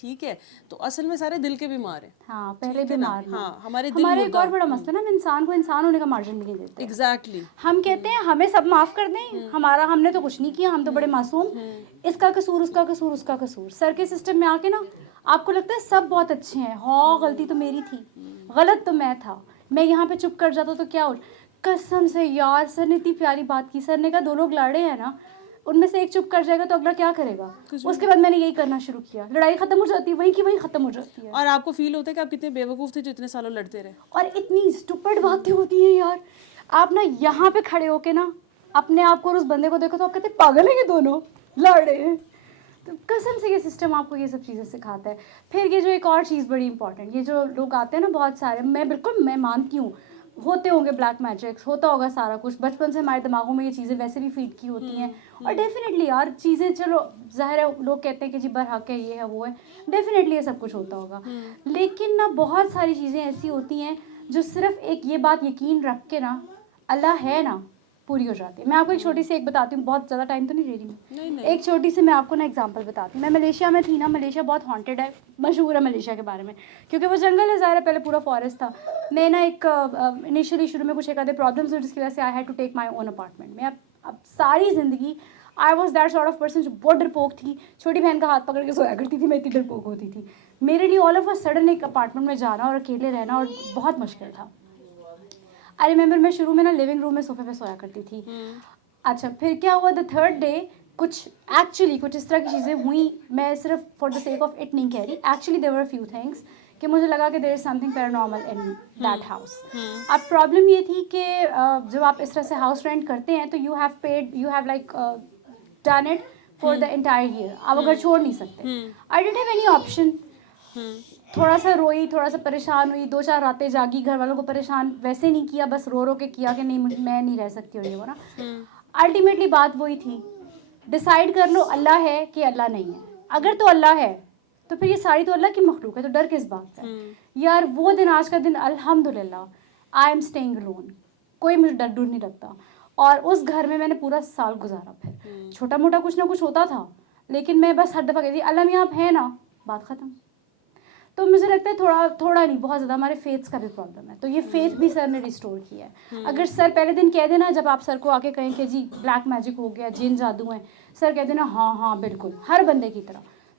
ٹھیک ہے, تو اصل میں سارے دل کے بیمار ہیں. ہاں پہلے بیمار ہیں. ہاں ہمارے دل ہمارا ایک اور بڑا مسئلہ نا, ہم انسان کو انسان ہونے کا مارجن بھی نہیں دیتے. ایگزیکٹلی. ہم کہتے ہیں ہمیں سب معاف کر دیں, ہم نے تو کچھ نہیں کیا, ہم تو بڑے معصوم, اس کا قصور, اس کا قصور, اس کا قصور. سر کے سسٹم میں آ کے نا آپ کو لگتا ہے سب بہت اچھے ہیں, ہاں غلطی تو میری تھی, غلط تو میں تھا, میں یہاں پہ چپ کر جاتا تو کیا ہو. قسم سے یار سر نے اتنی پیاری بات کی. سر نے کہا 2 لوگ لڑے ہیں نا, ان میں سے ایک چپ کر جائے گا تو اگلا کیا کرے گا. اس کے بعد میں نے یہی کرنا شروع کیا, لڑائی ختم ہو جاتی ہے, وہیں کی وہیں ختم ہو جاتی ہے. اور آپ کو فیل ہوتا ہے کہ آپ کتنے بیوقوف تھے جو اتنے سالوں لڑتے رہے. اور اتنی اسٹوپڈ باتیں ہوتی ہیں یار. آپ نا یہاں پہ کھڑے ہو کے نا اپنے آپ کو اور اس بندے کو دیکھو تو آپ کہتے ہیں پاگل ہیں یہ دونوں, لڑ رہے ہیں. تو قسم سے یہ سسٹم آپ کو یہ سب چیزیں سکھاتا ہے. پھر یہ جو ایک اور چیز بڑی امپورٹنٹ, یہ جو لوگ آتے ہیں نا بہت سارے, میں مانتی ہوں ہوتے ہوں گے بلیک میجکس, ہوتا ہوگا سارا کچھ, بچپن سے ہمارے دماغوں میں یہ چیزیں ویسے بھی فیڈ کی ہوتی ہیں. اور ڈیفینیٹلی یار چیزیں, چلو ظاہر ہے لوگ کہتے ہیں کہ جی برحق ہے, یہ ہے وہ ہے, ڈیفینیٹلی یہ سب کچھ ہوتا ہوگا, لیکن نا بہت ساری چیزیں ایسی ہوتی ہیں جو صرف ایک یہ بات یقین رکھ کے نا اللہ ہے نا پوری ہو جاتی ہے. میں آپ کو ایک چھوٹی سی ایک بتاتی ہوں, بہت زیادہ ٹائم تو نہیں لے رہی میں, ایک چھوٹی سی میں آپ کو نا ایگزامپل بتاتی ہوں. میں ملیشیا میں تھی نا, ملیشیا بہت ہانٹیڈ ہے, مشہور ہے ملیشیا کے بارے میں کیونکہ وہ جنگل ہے, ظاہر ہے پہلے پورا فارسٹ تھا. میں نا ایک انیشلی شروع میں کچھ ایک آدھے پرابلمس ہوئی جس کی وجہ سے I had to take my own apartment. میں اب ساری زندگی I was that sort of person جو بہت ڈرپوک تھی, چھوٹی بہن کا ہاتھ پکڑ کے سویا کرتی تھی, میں اتنی ڈرپوک ہوتی تھی. میرے لیے آل آف اے سڈن ایک اپارٹمنٹ میں جانا اور اکیلے رہنا اور بہت مشکل تھا. آئی ریممبر میں شروع میں نا لیونگ روم میں صوفے پہ سویا کرتی تھی. اچھا پھر کیا ہوا, دا تھرڈ ڈے کچھ اس طرح کی چیزیں ہوئیں. میں صرف for the sake of it نہیں کہہ رہی, actually there were few things کہ مجھے لگا کہ there is something paranormal in that house. اب پرابلم یہ تھی کہ جب آپ اس طرح سے ہاؤس رینٹ کرتے ہیں تو you have like done it for the entire year, آپ گھر چھوڑ نہیں سکتے. I don't have any option. تھوڑا سا روئی, تھوڑا سا پریشان ہوئی, 2-4 راتیں جاگی, گھر والوں کو پریشان ویسے نہیں کیا, بس رو کے کیا کہ نہیں میں نہیں رہ سکتی, اور یہ وہ نا. الٹیمیٹلی بات وہی تھی, ڈیسائیڈ کر لو اللہ ہے کہ اللہ نہیں ہے. اگر تو اللہ ہے تو پھر یہ ساری تو اللہ کی مخلوق ہے, تو ڈر کس بات کا ہے یار. وہ دن آج کا دن الحمدللہ آئی ایم اسٹیئنگ الون, کوئی مجھے ڈر نہیں لگتا. اور اس گھر میں نے پورا سال گزارا. پھر چھوٹا موٹا کچھ نہ کچھ ہوتا تھا, لیکن میں بس ہر دفعہ کہتی اللہ میاں آپ ہیں نا, بات ختم. تو مجھے لگتا ہے تھوڑا نہیں بہت زیادہ ہمارے فیتھس کا بھی پرابلم ہے. تو یہ فیتھ بھی سر نے ریسٹور کیا ہے. اگر سر پہلے دن کہہ دینا, جب آپ سر کو آ کے کہیں کہ جی بلیک میجک ہو گیا, جن جادو ہیں, سر کہہ دینا ہاں بالکل ہر بندے کی طرح,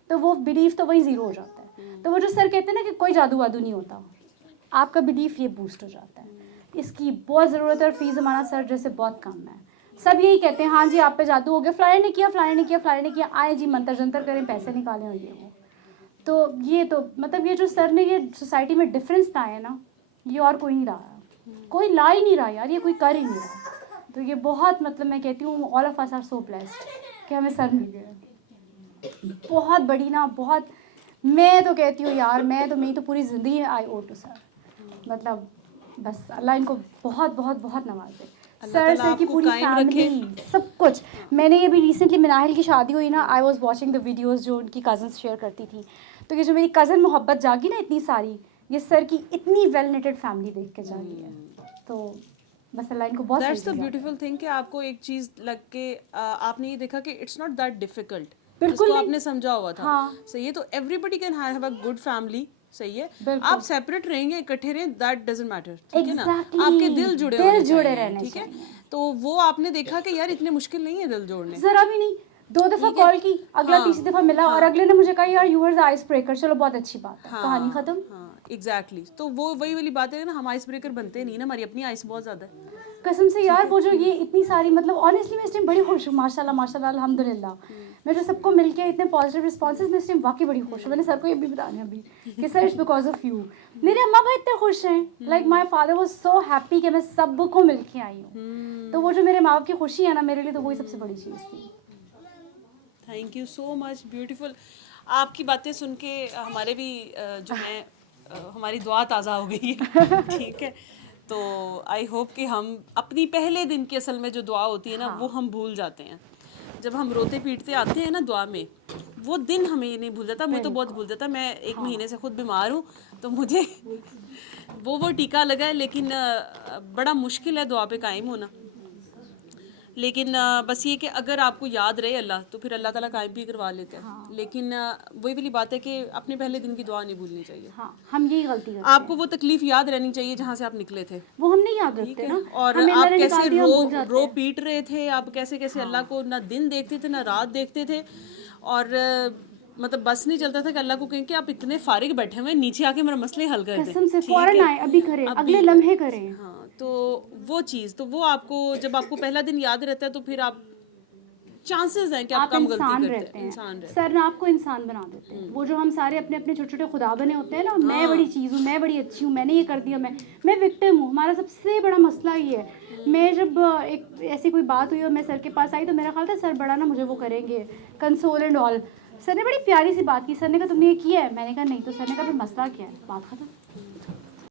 تو وہ بلیف تو وہی زیرو ہو جاتا ہے. تو وہ جو سر کہتے ہیں نا کہ کوئی جادو وادو نہیں ہوتا, آپ کا بلیف یہ بوسٹ ہو جاتا ہے. اس کی بہت ضرورت ہے, اور فی زمانہ سر جیسے بہت کام ہے. سب یہی کہتے ہیں ہاں جی آپ پہ جادو ہو گیا, فلانے نے کیا, آئے جی منتر جنتر کریں, پیسے نکالیں اور یہ وہ. تو یہ تو مطلب یہ جو سر نے یہ سوسائٹی میں ڈفرینس لایا نا, یہ اور کوئی نہیں رہا, کوئی لا ہی نہیں رہا یار, یہ کوئی کر ہی نہیں رہا. تو یہ بہت مطلب میں کہتی ہوں all of us are so blessed کہ ہمیں سر مل گیا. بہت بڑی نا, بہت, میں تو کہتی ہوں یار, میں تو پوری زندگی آئی او ٹو سر. مطلب بس اللہ ان کو بہت بہت بہت نوازے. سر سے کی پوری فیملی سب کچھ. میں نے یہ بھی ریسنٹلی مناحل کی شادی ہوئی نا, I was watching the videos جو ان کی کزنس شیئر کرتی تھی. تو یہ جو میری کزن محبت جاگی نا اتنی ساری, یہ سر کی اتنی ویل نیٹڈ فیملی دیکھ کے جاگی ہے. تو بس اللہ ان کو بہت. دیٹس دا بیوٹیفل تھنگ کہ آپ کو ایک چیز لگ کے آپ نے یہ دیکھا کہ اٹس ناٹ دیٹ ڈیفیکلٹ, جس کو آپ نے سمجھا ہوا تھا. صحیح ہے, تو everybody can have a good family. صحیح ہے, آپ سیپریٹ رہیں گے, اکٹھے رہیں, دیٹ ڈزنٹ میٹر. ٹھیک ہے نا, آپ کے دل جڑے ہونے چاہیے. ٹھیک ہے, تو وہ آپ نے دیکھا کہ یار اتنے مشکل نہیں ہے دل جوڑنے, ذرا بھی نہیں. 2 دفعہ کال کی, اگلا تیسری دفعہ ملا, اور اگلے نے مجھے کہا یار یو آر آئس بریکر, چلو بہت اچھی بات ہے, کہانی ختم. ہاں ایگزیکٹلی. تو وہ وہی والی بات ہے نا, ہم آئس بریکر بنتے نہیں نا, ہماری اپنی آئس بہت زیادہ ہے. قسم سے یار, وہ جو یہ اتنی ساری, مطلب آنیسٹلی میں اس ٹائم بڑی خوش ہوں, ماشاء اللہ الحمدللہ. میں جو سب کو مل کے اتنے پازیٹیو رسپانسز, میں اس ٹائم واقعی بڑی خوش ہوں. میں نے سر کو یہ بھی بتایا ابھی کہ sir it's because of you. میرے اماں بھائی اتنے خوش ہیں, like my father was so happy کہ میں سب کو مل کے آئی ہوں. تو وہ جو میرے ماں باپ کی خوشی ہے نا, میرے لیے تو وہی سب سے بڑی چیز تھی. Thank you so much, beautiful. آپ کی باتیں سن کے ہمارے بھی جو ہیں ہماری دعا تازہ ہو گئی ہے. ٹھیک ہے, تو آئی ہوپ کہ ہم اپنی پہلے دن کی اصل میں جو دعا ہوتی ہے نا, وہ ہم بھول جاتے ہیں. جب ہم روتے پیٹتے آتے ہیں نا دعا میں, وہ دن ہمیں یہ نہیں بھول جاتا. میں تو بہت بھول جاتا, میں 1 مہینے سے خود بیمار ہوں, تو مجھے وہ ٹیکا لگا ہے, لیکن بڑا مشکل ہے دعا پہ قائم ہونا. لیکن بس یہ کہ اگر آپ کو یاد رہے اللہ تو پھر اللہ تعالیٰ قائم بھی کروا لیتے ہیں. لیکن وہی والی بات ہے کہ اپنے پہلے دن کی دعا نہیں بھولنی چاہیے. ہاں ہم یہی غلطی کرتے آپ کو وہ تکلیف یاد رہنی چاہیے جہاں سے آپ نکلے تھے, وہ ہم نہیں یاد رکھتے نا, اور آپ کیسے رو پیٹ رہے تھے, آپ کیسے کیسے اللہ کو نہ دن دیکھتے تھے نہ رات دیکھتے تھے, اور مطلب بس نہیں چلتا تھا کہ اللہ کو کہیں کہ آپ اتنے فارغ بیٹھے ہوئے نیچے آ کے میرا مسئلے حل کر دیں, قسم سے فوراً آئے, ابھی کریں, اگلے لمحے کریں. ہاں تو وہ چیز تو وہ آپ کو جب آپ کو پہلا دن یاد رہتا ہے تو پھر آپ چانسز ہیں کہ آپ کم غلطی کرتے ہیں. انسان رہتے سر آپ کو انسان بنا دیتے ہیں. وہ جو ہم سارے اپنے اپنے چھوٹے چھوٹے خدا بنے ہوتے ہیں نا, میں بڑی چیز ہوں, میں بڑی اچھی ہوں, میں نے یہ کر دیا, میں وکٹم ہوں. ہمارا سب سے بڑا مسئلہ یہ ہے. میں جب ایک ایسی کوئی بات ہوئی اور میں سر کے پاس آئی تو میرا خیال تھا سر بڑا نا مجھے وہ کریں گے کنسول اینڈ آل. سر نے بڑی پیاری سی بات کی, سر نے کہا تم نے یہ کیا ہے, میں نے کہا نہیں, تو سر نے کہا پھر مسئلہ کیا ہے, بات ختم.